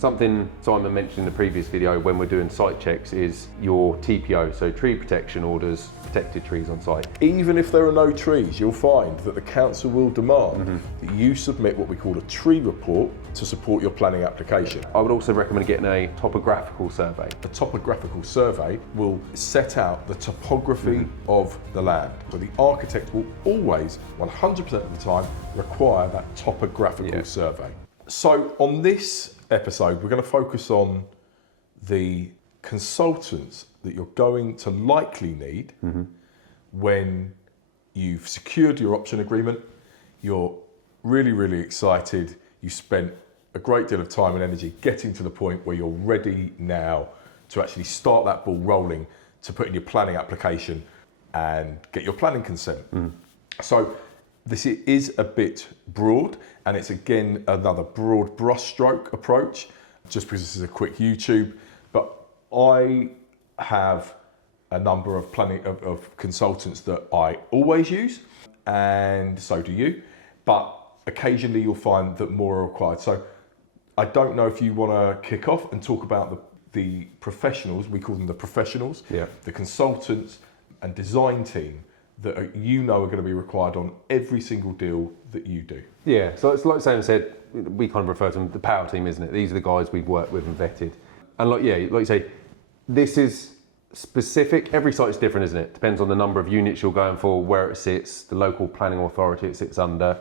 Something Simon mentioned in the previous video when we're doing site checks is your TPO, so tree protection orders, protected trees on site. Even if there are no trees, you'll find that the council will demand that you submit what we call a tree report to support your planning application. I would also recommend getting a topographical survey. A topographical survey will set out the topography of the land. So the architect will always, 100% of the time, require that topographical survey. So on this episode, we're going to focus on the consultants that you're going to likely need when you've secured your option agreement, you're really excited, you spent a great deal of time and energy getting to the point where you're ready now to actually start that ball rolling to put in your planning application and get your planning consent. So this is a bit broad, and it's again another broad brushstroke approach, just because this is a quick YouTube. But I have a number of planning of consultants that I always use, and so do you. But occasionally you'll find that more are required. So I don't know if you want to kick off and talk about the professionals. We call them the professionals, the consultants and design team that are going to be required on every single deal that you do. Yeah, so it's like Sam said, we kind of refer to them the power team, isn't it? These are the guys we've worked with and vetted. And like you say, this is specific. Every site is different, isn't it? Depends on the number of units you're going for, where it sits, the local planning authority it sits under.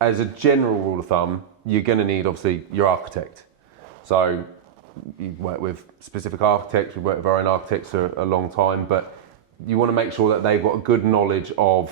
As a general rule of thumb, you're going to need obviously your architect. So you work with specific architects, we've worked with our own architects for a long time, but you want to make sure that they've got a good knowledge of,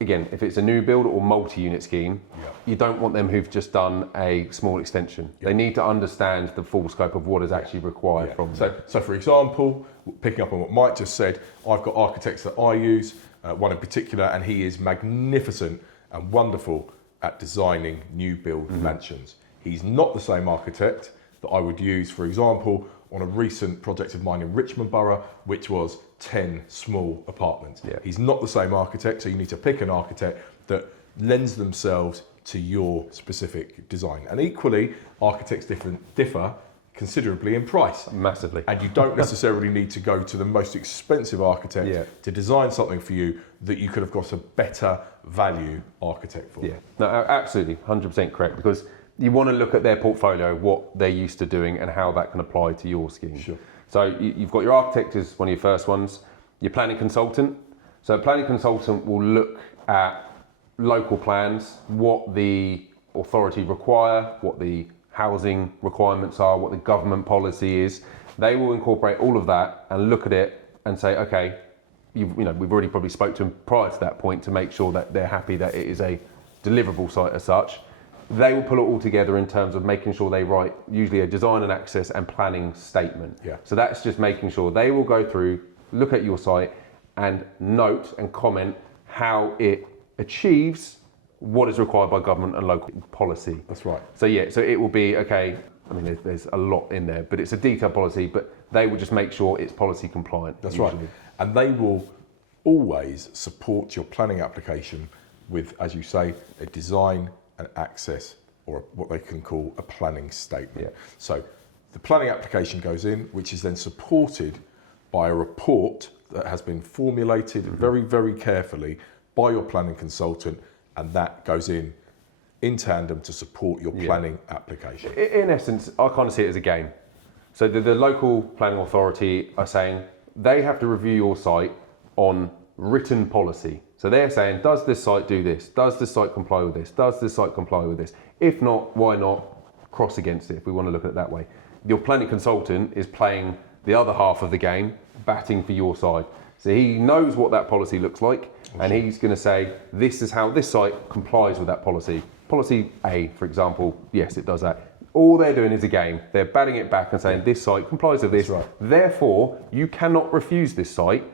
again, if it's a new build or multi-unit scheme, you don't want them who've just done a small extension. They need to understand the full scope of what is actually required from them. So for example, picking up on what Mike just said, I've got architects that I use, one in particular, and he is magnificent and wonderful at designing new build mansions. He's not the same architect that I would use, for example, on a recent project of mine in Richmond Borough, which was 10 small apartments. He's not the same architect, so you need to pick an architect that lends themselves to your specific design. And equally, architects differ considerably in price. Massively. And you don't necessarily need to go to the most expensive architect to design something for you that you could have got a better value architect for. No, absolutely, 100% correct, because you want to look at their portfolio, what they're used to doing and how that can apply to your scheme. So you've got your architect as one of your first ones, your planning consultant. So a planning consultant will look at local plans, what the authority require, what the housing requirements are, what the government policy is. They will incorporate all of that and look at it and say, okay, we've already probably spoke to them prior to that point to make sure that they're happy that it is a deliverable site as such. They will pull it all together in terms of making sure they write usually a design and access and planning statement. So that's just making sure they will go through, look at your site and note and comment how it achieves what is required by government and local policy. That's right. So so it will be, okay, I mean there's a lot in there, but it's a detailed policy, but they will just make sure it's policy compliant. That's usually right. And they will always support your planning application with, as you say, a design and access, or what they can call a planning statement. So the planning application goes in, which is then supported by a report that has been formulated very carefully by your planning consultant, and that goes in tandem to support your planning application. In essence, I kind of see it as a game. So the local planning authority are saying they have to review your site on written policy. So they're saying, does this site do this? Does this site comply with this? Does this site comply with this? If not, why not? Cross against it, if we want to look at it that way. Your planning consultant is playing the other half of the game, batting for your side. So he knows what that policy looks like, and he's going to say, this is how this site complies with that policy. Policy A, for example, yes, it does that. All they're doing is a game. They're batting it back and saying, this site complies with this. Therefore, you cannot refuse this site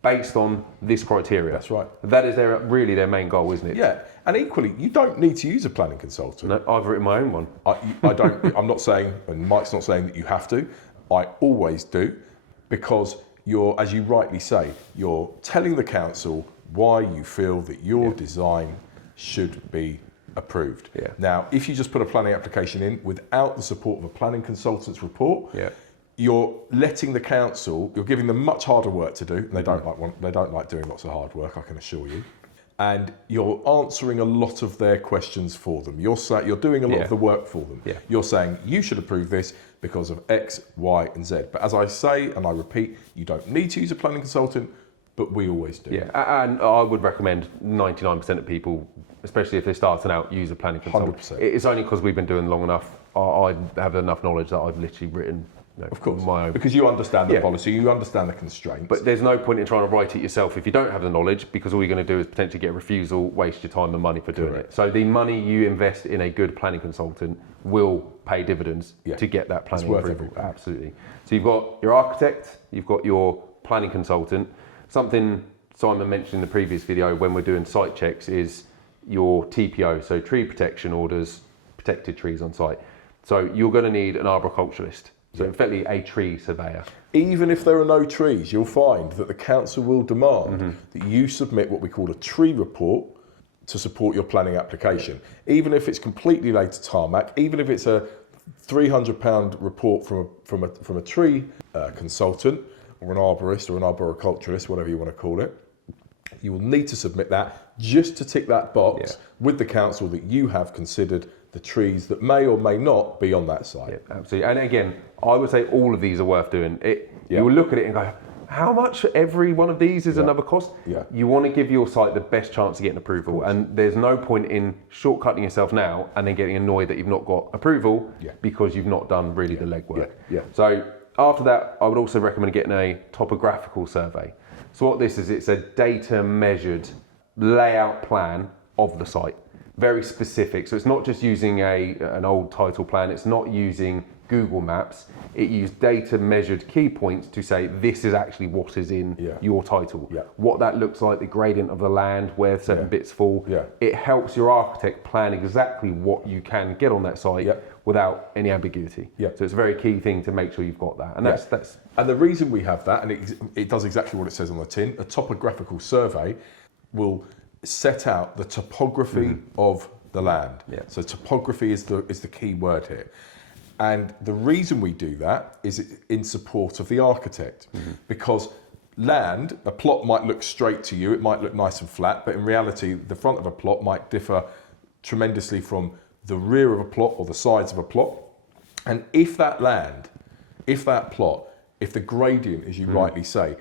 based on this criteria. That's right. That is really their main goal, isn't it? Yeah, and equally, you don't need to use a planning consultant. No, I've written my own one. I don't. I'm not saying, and Mike's not saying that you have to. I always do, because you're, as you rightly say, you're telling the council why you feel that your design should be approved. Yeah. Now, if you just put a planning application in without the support of a planning consultant's report, Yeah. you're letting the council, you're giving them much harder work to do, and they don't like doing lots of hard work, I can assure you. And you're answering a lot of their questions for them. You're doing a lot of the work for them. Yeah. You're saying you should approve this because of X, Y, and Z. But as I say, and I repeat, you don't need to use a planning consultant, but we always do. Yeah, and I would recommend 99% of people, especially if they're starting out, use a planning consultant. 100%. It's only because we've been doing long enough. I have enough knowledge that I've literally written, Of course, my own. because you understand the policy, you understand the constraints. But there's no point in trying to write it yourself if you don't have the knowledge, because all you're going to do is potentially get a refusal, waste your time and money for doing it. So the money you invest in a good planning consultant will pay dividends to get that planning worth approval. everything. Absolutely. So you've got your architect, you've got your planning consultant. Something Simon mentioned in the previous video when we're doing site checks is your TPO, so tree protection orders, protected trees on site. So you're going to need an arboriculturalist. So effectively a tree surveyor. Even if there are no trees, you'll find that the council will demand that you submit what we call a tree report to support your planning application. Even if it's completely laid to tarmac, even if it's a £300 report from a tree consultant or an arborist or an arboriculturalist, whatever you want to call it, you will need to submit that just to tick that box with the council that you have considered the trees that may or may not be on that site. Yeah, absolutely. And again, I would say all of these are worth doing. You will look at it and go, how much for every one of these is another cost? Yeah. You want to give your site the best chance to get an approval. And there's no point in shortcutting yourself now and then getting annoyed that you've not got approval because you've not done really the legwork. So after that, I would also recommend getting a topographical survey. So what this is, it's a data measured layout plan of the site. Very specific. So it's not just using an old title plan. It's not using Google Maps. It used data measured key points to say this is actually what is in your title. What that looks like, the gradient of the land, where certain bits fall. It helps your architect plan exactly what you can get on that site without any ambiguity. So it's a very key thing to make sure you've got that. And that's and the reason we have that, and it does exactly what it says on the tin, a topographical survey will set out the topography of the land. So topography is the key word here. And the reason we do that is in support of the architect, because land, a plot might look straight to you, it might look nice and flat, but in reality, the front of a plot might differ tremendously from the rear of a plot or the sides of a plot. And if that land, if that plot, if the gradient, as you rightly say,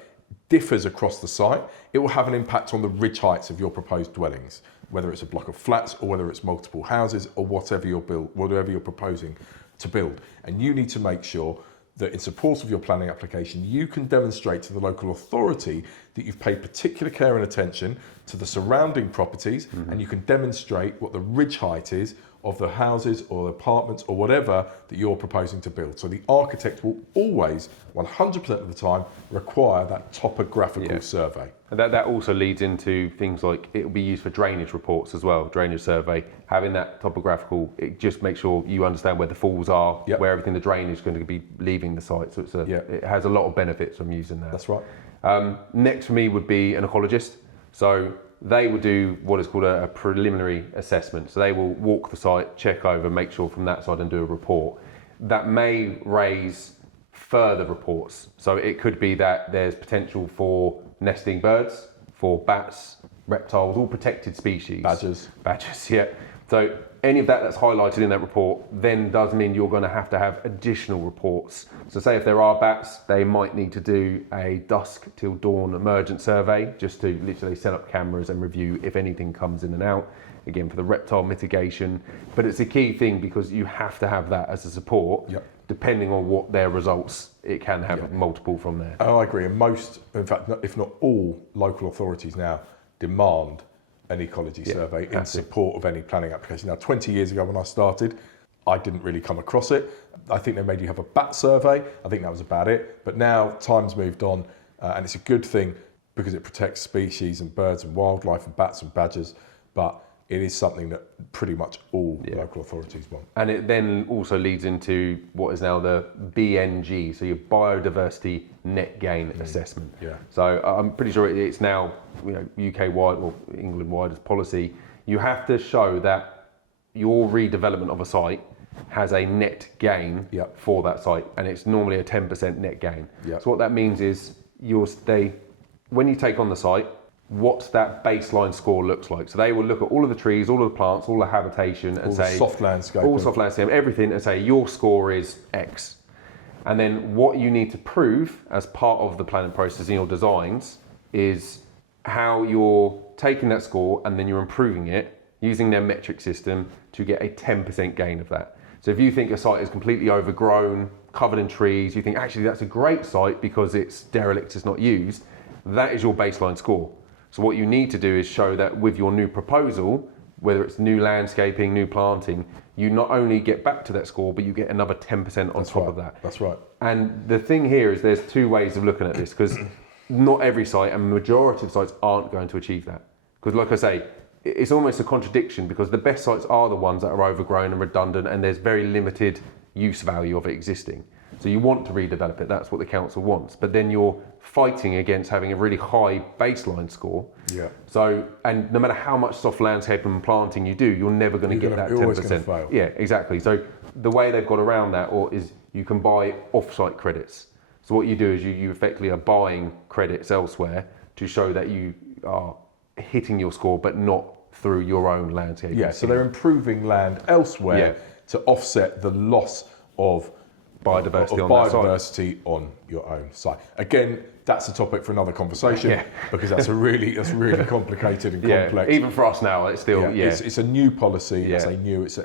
differs across the site, it will have an impact on the ridge heights of your proposed dwellings, whether it's a block of flats or whether it's multiple houses or whatever you're proposing to build. And you need to make sure that in support of your planning application, you can demonstrate to the local authority that you've paid particular care and attention to the surrounding properties, and you can demonstrate what the ridge height is of the houses or the apartments or whatever that you're proposing to build. So the architect will always, 100% of the time, require that topographical survey. And that also leads into things like it will be used for drainage reports as well, drainage survey. Having that topographical, it just makes sure you understand where the falls are, where everything, the drainage is going to be leaving the site. So it has a lot of benefits from using that. That's right. Next for me would be an ecologist. So they will do what is called a preliminary assessment. So they will walk the site, check over, make sure from that side and do a report. That may raise further reports. So it could be that there's potential for nesting birds, for bats, reptiles, all protected species. Badgers, yeah. So any of that's highlighted in that report then does mean you're going to have additional reports. So say if there are bats, they might need to do a dusk till dawn emergent survey just to literally set up cameras and review if anything comes in and out, again for the reptile mitigation. But it's a key thing because you have to have that as a support. Depending on what their results, it can have multiple from there. Oh, I agree. And most, in fact, if not all local authorities now demand an ecology survey in support of any planning application. Now, 20 years ago when I started, I didn't really come across it. I think they made you have a bat survey. I think that was about it. But now time's moved on and it's a good thing because it protects species and birds and wildlife and bats and badgers. But it is something that pretty much all local authorities want. And it then also leads into what is now the BNG, so your biodiversity net gain assessment. So I'm pretty sure it's now UK-wide or England-wide as policy. You have to show that your redevelopment of a site has a net gain Yep. for that site, and it's normally a 10% net gain. Yep. So what that means is when you take on the site, what that baseline score looks like. So they will look at all of the trees, all of the plants, all the habitation, and all say the soft landscape, all soft landscape, everything, and say your score is X. And then what you need to prove as part of the planning process in your designs is how you're taking that score and then you're improving it using their metric system to get a 10% gain of that. So if you think a site is completely overgrown, covered in trees, you think actually that's a great site because it's derelict, it's not used, that is your baseline score. So what you need to do is show that with your new proposal, whether it's new landscaping, new planting, you not only get back to that score, but you get another 10% on top of that. That's right. And the thing here is there's two ways of looking at this, because not every site and the majority of sites aren't going to achieve that. Because like I say, it's almost a contradiction, because the best sites are the ones that are overgrown and redundant, and there's very limited use value of it existing. So you want to redevelop it, that's what the council wants. But then you're fighting against having a really high baseline score. Yeah. So, and no matter how much soft landscape and planting you do, you're never going to get that 10%. You're always going to fail. Yeah, exactly. So the way they've got around that is you can buy off-site credits. So what you do is you effectively are buying credits elsewhere to show that you are hitting your score, but not through your own landscape. Yeah, so they're improving land elsewhere to offset the loss of biodiversity on your own site. Again, that's a topic for another conversation because that's really complicated and complex. Even for us now, it's still it's a new policy.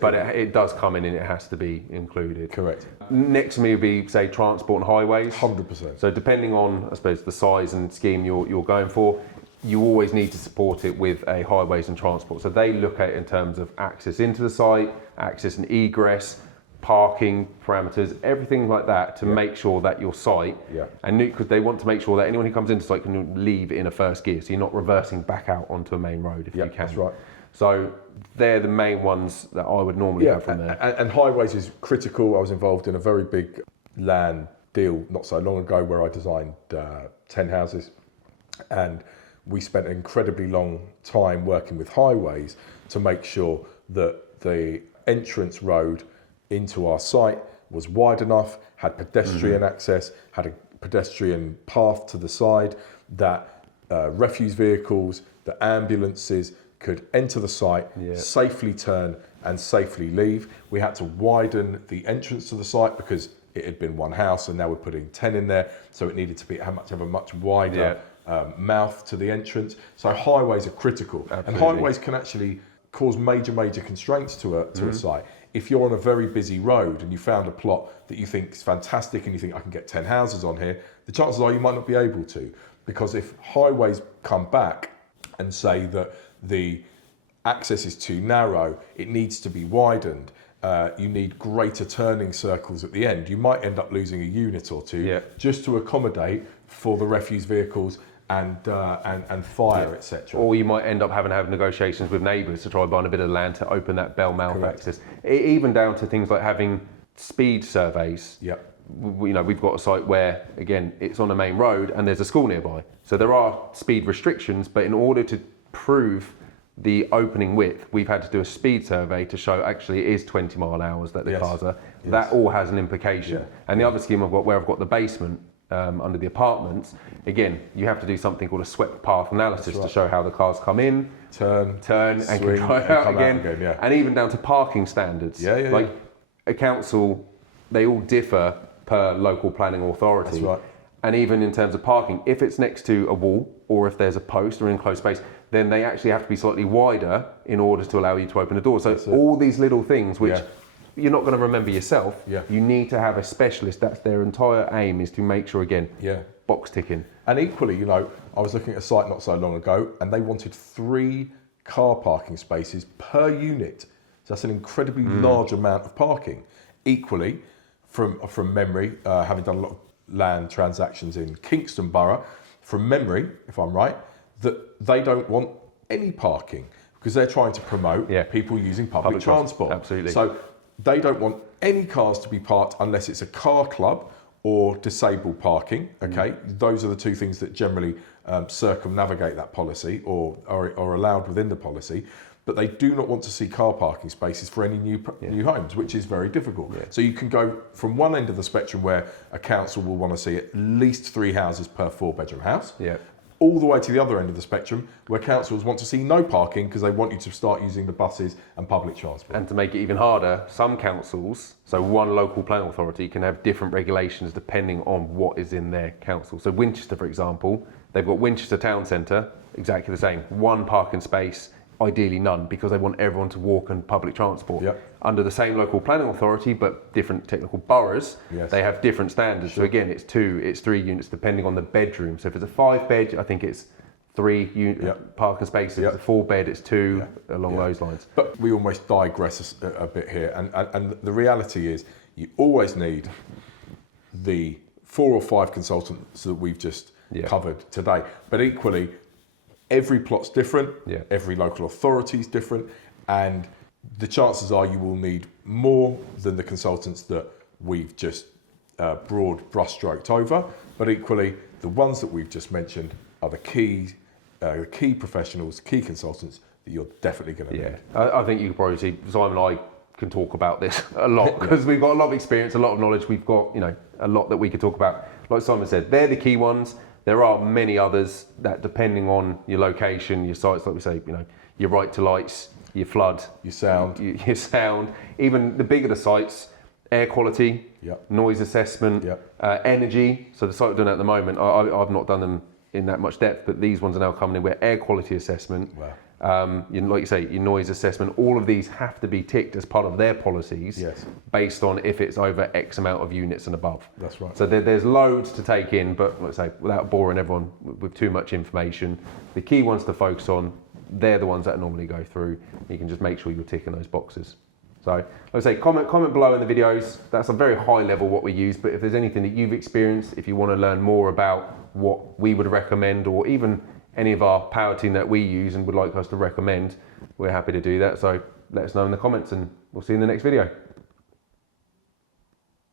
But it does come in and it has to be included. Correct. Next to me would be, say, transport and highways. 100%. So depending on, I suppose, the size and scheme you're going for, you always need to support it with a highways and transport. So they look at it in terms of access into the site, access and egress, parking parameters, everything like that to make sure that your site, and because they want to make sure that anyone who comes into the site can leave in a first gear, so you're not reversing back out onto a main road if you can. That's right. So they're the main ones that I would normally have from there. And highways is critical. I was involved in a very big land deal not so long ago where I designed 10 houses, and we spent an incredibly long time working with highways to make sure that the entrance road into our site was wide enough, had pedestrian access, had a pedestrian path to the side, that refuse vehicles, the ambulances could enter the site, safely turn and safely leave. We had to widen the entrance to the site because it had been one house and now we're putting 10 in there, so it needed to have a much wider mouth to the entrance. So highways are critical. Absolutely. And highways can actually cause major constraints to a site. If you're on a very busy road and you found a plot that you think is fantastic and you think I can get 10 houses on here, the chances are you might not be able to, because if highways come back and say that the access is too narrow, it needs to be widened, you need greater turning circles at the end, you might end up losing a unit or two just to accommodate for the refuse vehicles and fire, etc. Or you might end up having to have negotiations with neighbours to try and buy a bit of land to open that bell mouth access. Even down to things like having speed surveys. We've got a site where, again, it's on a main road and there's a school nearby. So there are speed restrictions, but in order to prove the opening width, we've had to do a speed survey to show actually it is 20 mile hours that the cars are. That all has an implication. And the other scheme I've got, where I've got the basement under the apartments, again, you have to do something called a swept path analysis to show how the cars come in, turn and can drive out again. And even down to parking standards. Like a council, they all differ per local planning authority. That's right. And even in terms of parking, if it's next to a wall or if there's a post or enclosed space, then they actually have to be slightly wider in order to allow you to open the door. So all these little things which you're not going to remember yourself. You need to have a specialist. That's their entire aim, is to make sure, again, box ticking. And equally, I was looking at a site not so long ago and they wanted 3 car parking spaces per unit. So that's an incredibly large amount of parking. Equally, from memory, having done a lot of land transactions in Kingston Borough, from memory, if I'm right, that they don't want any parking because they're trying to promote people using public transport. Absolutely. So they don't want any cars to be parked unless it's a car club or disabled parking. Okay, those are the two things that generally circumnavigate that policy or are allowed within the policy. but they do not want to see car parking spaces for any new homes, which is very difficult. So you can go from one end of the spectrum where a council will want to see at least 3 houses per 4-bedroom house, all the way to the other end of the spectrum where councils want to see no parking because they want you to start using the buses and public transport. And to make it even harder, some councils, so one local planning authority, can have different regulations depending on what is in their council. So Winchester, for example, they've got Winchester Town Centre, exactly the same, 1 parking space, ideally none, because they want everyone to walk and public transport. Under the same local planning authority, but different technical boroughs, they have different standards. So again, it's 2, it's 3 units depending on the bedroom. So if it's a 5-bed, I think it's 3 parking spaces. If it's a 4-bed, it's 2, along those lines. But we almost digress a bit here, and the reality is you always need the 4 or 5 consultants that we've just covered today. But equally, every plot's different, every local authority is different, and the chances are you will need more than the consultants that we've just broad brushstroked over. But equally, the ones that we've just mentioned are the key professionals, key consultants that you're definitely going to need. I think you can probably see Simon and I can talk about this a lot because we've got a lot of experience, a lot of knowledge. We've got a lot that we could talk about. Like Simon said, they're the key ones. There are many others that, depending on your location, your sites, like we say, your right to lights, your flood, your sound, your sound, even the bigger the sites, air quality, noise assessment, energy. So the site we're doing at the moment, I've not done them in that much depth, but these ones are now coming in where air quality assessment, like you say, your noise assessment, all of these have to be ticked as part of their policies based on if it's over X amount of units and above. That's right. So there's loads to take in, but like I say, without boring everyone with too much information, the key ones to focus on, they're the ones that normally go through. You can just make sure you're ticking those boxes. So, like I say, comment below in the videos. That's a very high level what we use, but if there's anything that you've experienced, if you want to learn more about what we would recommend, or even any of our power team that we use and would like us to recommend, we're happy to do that. So let us know in the comments, and we'll see you in the next video.